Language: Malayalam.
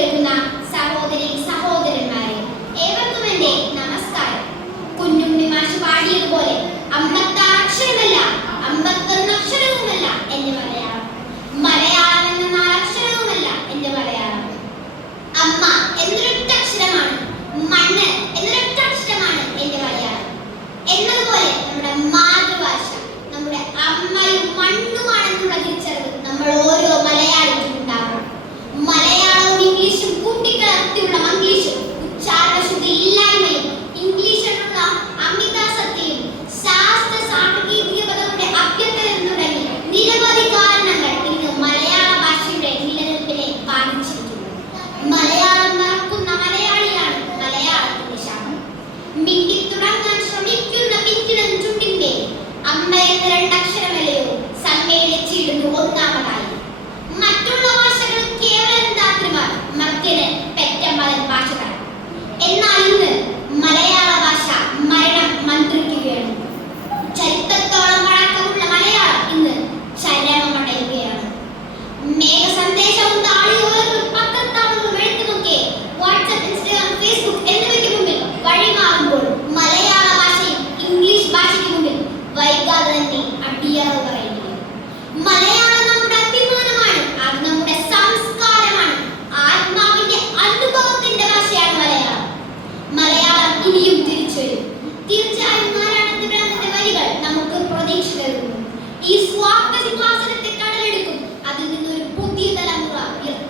இருக்கும் தான் കാണിക്കണേ വരും തീർച്ചയായും വരികൾ നമുക്ക് പ്രതീക്ഷ ഈ സ്വാഗത സിംഹാസനത്തെ കടലെടുക്കും. അതിൽ നിന്നൊരു പുതിയ തലമുറ ഉയർത്തും